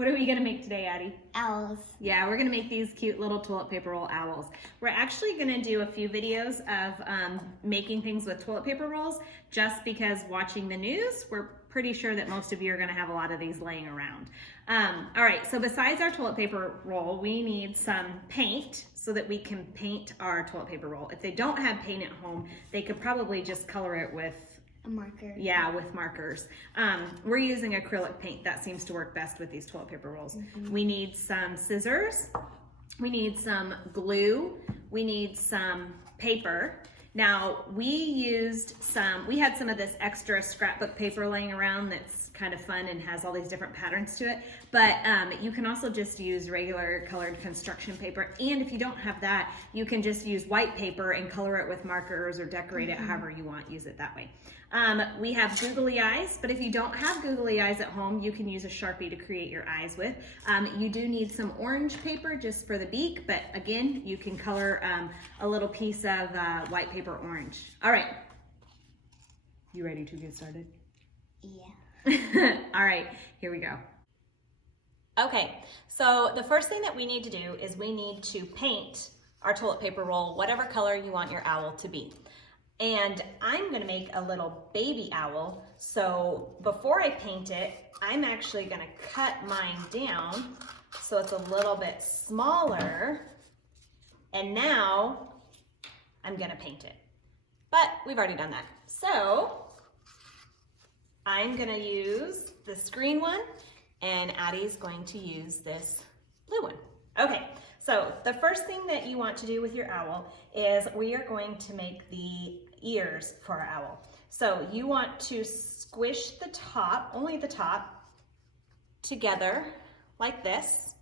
What are we gonna make today, Addie? Owls. Yeah, we're gonna make these cute little toilet paper roll owls. We're actually gonna do a few videos of making things with toilet paper rolls, just because watching the news, we're pretty sure that most of you are gonna have a lot of these laying around. All right, so besides our toilet paper roll, we need some paint so that we can paint our toilet paper roll. If they don't have paint at home, they could probably just color it with a marker. Yeah, with markers. We're using acrylic paint. That seems to work best with these toilet paper rolls. We need some scissors. We need some glue. We need some paper. Now, we had some of this extra scrapbook paper laying around that's kind of fun and has all these different patterns to it. But you can also just use regular colored construction paper. And if you don't have that, you can just use white paper and color it with markers or decorate it however you want. Use it that way. We have googly eyes, but if you don't have googly eyes at home, you can use a Sharpie to create your eyes with. You do need some orange paper just for the beak, but again, you can color a little piece of white paper orange. All right, you ready to get started? Yeah. All right, here we go. Okay, so the first thing that we need to do is we need to paint our toilet paper roll, whatever color you want your owl to be. And I'm gonna make a little baby owl. So before I paint it, I'm actually gonna cut mine down so it's a little bit smaller. And now I'm gonna paint it. But we've already done that. So I'm gonna use this green one and Addie's going to use this blue one. Okay, so the first thing that you want to do with your owl is we are going to make the ears for our owl. So you want to squish the top, only the top, together like this.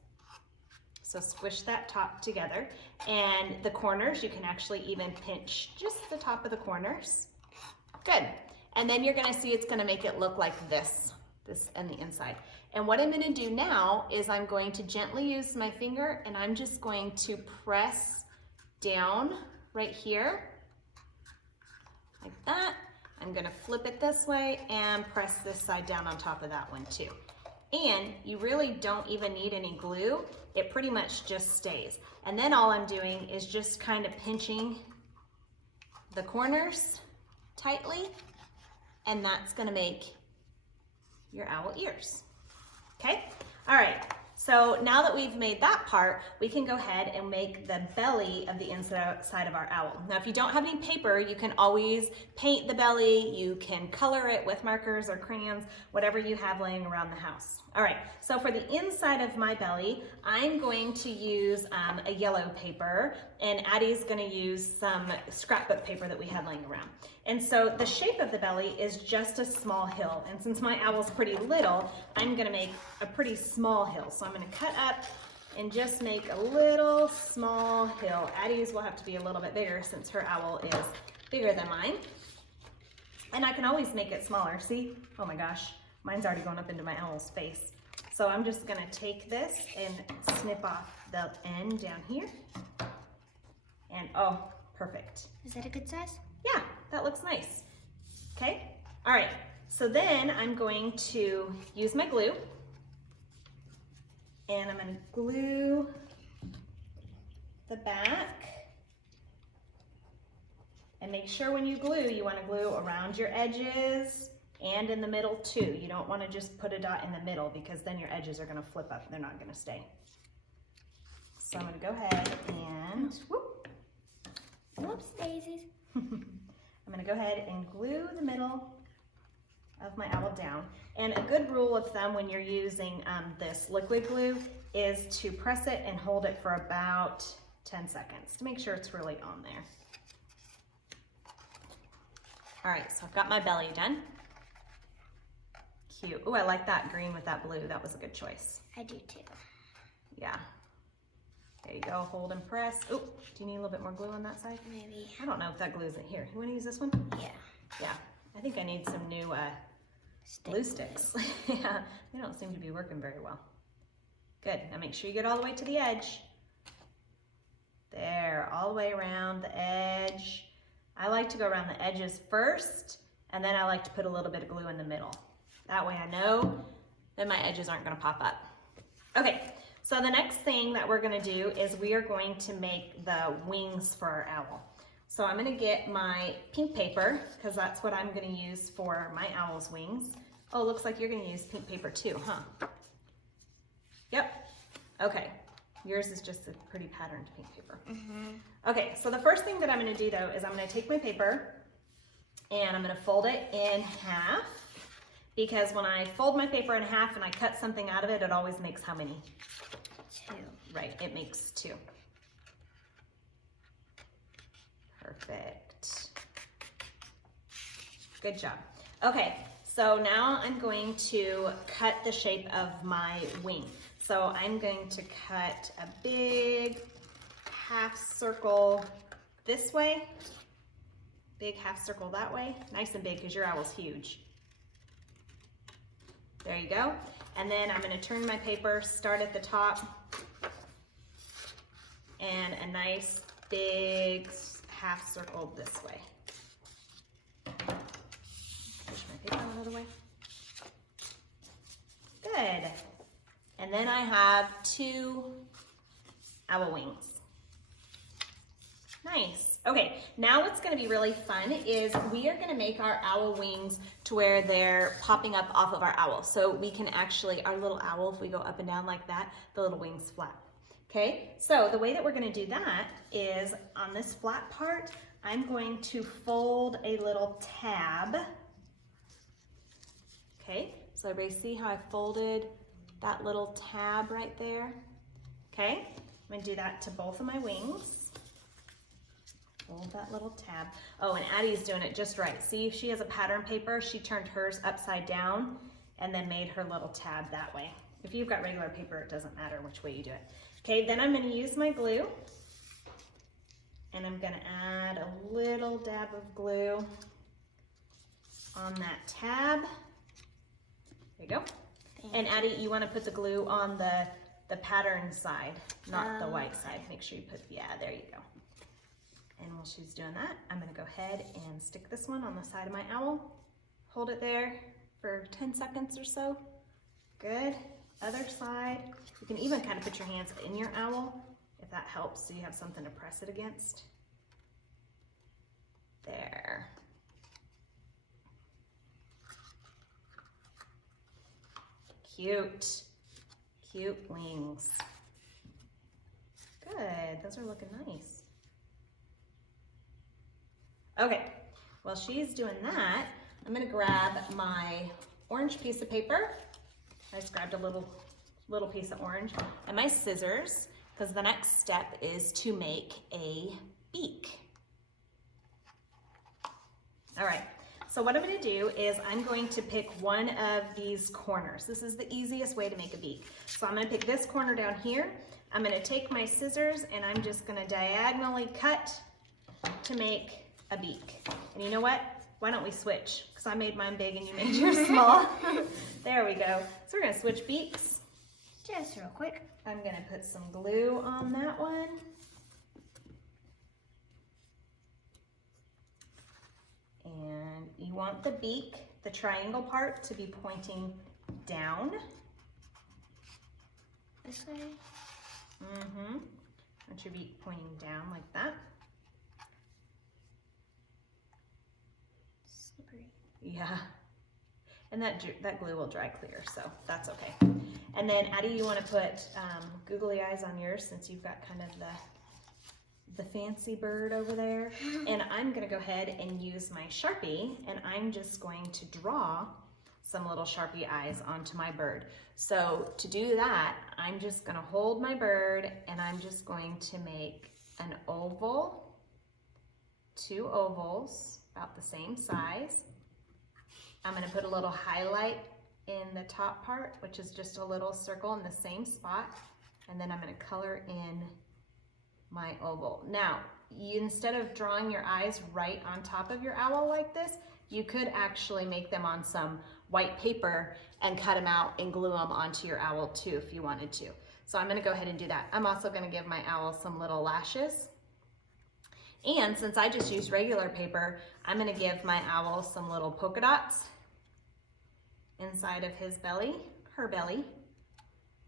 So squish that top together. And the corners, you can actually even pinch just the top of the corners. Good. And then you're gonna see it's gonna make it look like this and the inside. And what I'm gonna do now is I'm going to gently use my finger and I'm just going to press down right here, like that. I'm gonna flip it this way and press this side down on top of that one too. And you really don't even need any glue. It pretty much just stays. And then all I'm doing is just kind of pinching the corners tightly, and that's gonna make your owl ears. Okay, all right. So now that we've made that part, we can go ahead and make the belly of the inside of our owl. Now, if you don't have any paper, you can always paint the belly. You can color it with markers or crayons, whatever you have laying around the house. All right, so for the inside of my belly, I'm going to use a yellow paper, and Addie's gonna use some scrapbook paper that we had laying around. And so the shape of the belly is just a small hill. And since my owl's pretty little, I'm gonna make a pretty small hill. So I'm gonna cut up and just make a little small hill. Addie's will have to be a little bit bigger since her owl is bigger than mine. And I can always make it smaller, see? Oh my gosh, mine's already going up into my owl's face. So I'm just gonna take this and snip off the end down here. And oh, perfect. Is that a good size? Yeah, that looks nice. Okay, all right. So then I'm going to use my glue and I'm gonna glue the back. And make sure when you glue, you wanna glue around your edges and in the middle too. You don't wanna just put a dot in the middle because then your edges are gonna flip up. They're not gonna stay. So I'm gonna go ahead and, whoop. Whoops daisies. I'm gonna go ahead and glue the middle of my owl down. And a good rule of thumb when you're using this liquid glue is to press it and hold it for about 10 seconds to make sure it's really on there. All right, so I've got my belly done. Cute. Oh, I like that green with that blue. That was a good choice. I do too. Yeah. There you go, hold and press. Oh, do you need a little bit more glue on that side? Maybe. I don't know if that glue isn't here. You wanna use this one? Yeah. Yeah, I think I need some new glue sticks. Yeah, they don't seem to be working very well. Good, now make sure you get all the way to the edge. There, all the way around the edge. I like to go around the edges first, and then I like to put a little bit of glue in the middle. That way I know that my edges aren't gonna pop up. Okay, so the next thing that we're gonna do is we are going to make the wings for our owl. So I'm gonna get my pink paper, because that's what I'm gonna use for my owl's wings. Oh, looks like you're gonna use pink paper too, huh? Yep, okay. Yours is just a pretty patterned pink paper. Okay, so the first thing that I'm gonna do though is I'm gonna take my paper and I'm gonna fold it in half, because when I fold my paper in half and I cut something out of it, it always makes how many? 2. Right, it makes 2. Perfect. Good job. Okay, so now I'm going to cut the shape of my wing. So I'm going to cut a big half circle this way, big half circle that way, nice and big because your owl's huge. There you go. And then I'm going to turn my paper, start at the top, and a nice big half circle this way. Push my paper out of the way. Good. And then I have 2 owl wings. Nice. Okay, now what's gonna be really fun is we are gonna make our owl wings to where they're popping up off of our owl. So we can actually, our little owl, if we go up and down like that, the little wings flap. Okay, so the way that we're gonna do that is on this flat part, I'm going to fold a little tab. Okay, so everybody see how I folded that little tab right there? Okay, I'm gonna do that to both of my wings. Fold that little tab. Oh, and Addie's doing it just right. See, she has a pattern paper. She turned hers upside down and then made her little tab that way. If you've got regular paper, it doesn't matter which way you do it. Okay, then I'm gonna use my glue and I'm gonna add a little dab of glue on that tab. There you go. And Addie, you wanna put the glue on the pattern side, not the white side. Make sure you put, yeah, there you go. And while she's doing that, I'm gonna go ahead and stick this one on the side of my owl. Hold it there for 10 seconds or so. Good. Other side. You can even kind of put your hands in your owl if that helps, so you have something to press it against. There. Cute. Cute wings. Good. Those are looking nice. Okay, while she's doing that, I'm gonna grab my orange piece of paper. I just grabbed a little piece of orange and my scissors, because the next step is to make a beak. All right, so what I'm gonna do is I'm going to pick one of these corners. This is the easiest way to make a beak. So I'm gonna pick this corner down here. I'm gonna take my scissors and I'm just gonna diagonally cut to make a beak. And you know what? Why don't we switch? Because I made mine big and you made yours small. There we go. So we're gonna switch beaks. Just real quick. I'm gonna put some glue on that one. And you want the beak, the triangle part, to be pointing down. This way. Want your beak pointing down like that. Slippery. Yeah. And that glue will dry clear, so that's okay. And then Addie, you want to put googly eyes on yours since you've got kind of the fancy bird over there. And I'm gonna go ahead and use my Sharpie and I'm just going to draw some little Sharpie eyes onto my bird. So to do that, I'm just gonna hold my bird and I'm just going to make an oval, 2 ovals about the same size. I'm gonna put a little highlight in the top part, which is just a little circle in the same spot. And then I'm gonna color in my oval. Now, instead of drawing your eyes right on top of your owl like this, you could actually make them on some white paper and cut them out and glue them onto your owl too if you wanted to. So I'm gonna go ahead and do that. I'm also gonna give my owl some little lashes. And since I just used regular paper, I'm gonna give my owl some little polka dots inside of his belly, her belly.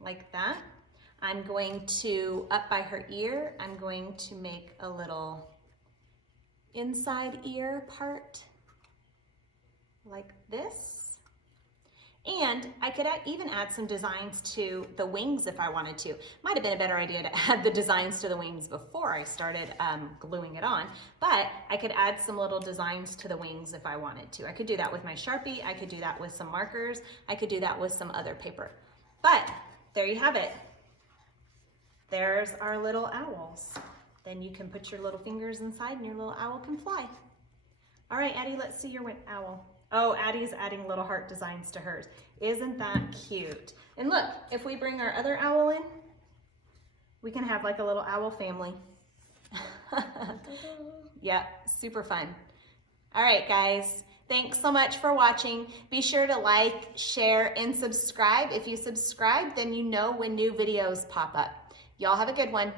like that. I'm going to, up by her ear, I'm going to make a little inside ear part like this. And I could even add some designs to the wings if I wanted to. Might have been a better idea to add the designs to the wings before I started gluing it on, but I could add some little designs to the wings if I wanted to. I could do that with my Sharpie, I could do that with some markers, I could do that with some other paper. But there you have it. There's our little owls. Then you can put your little fingers inside and your little owl can fly. All right, Addie, let's see your owl. Oh, Addie's adding little heart designs to hers. Isn't that cute? And look, if we bring our other owl in, we can have like a little owl family. Yep, super fun. All right, guys. Thanks so much for watching. Be sure to like, share, and subscribe. If you subscribe, then you know when new videos pop up. Y'all have a good one.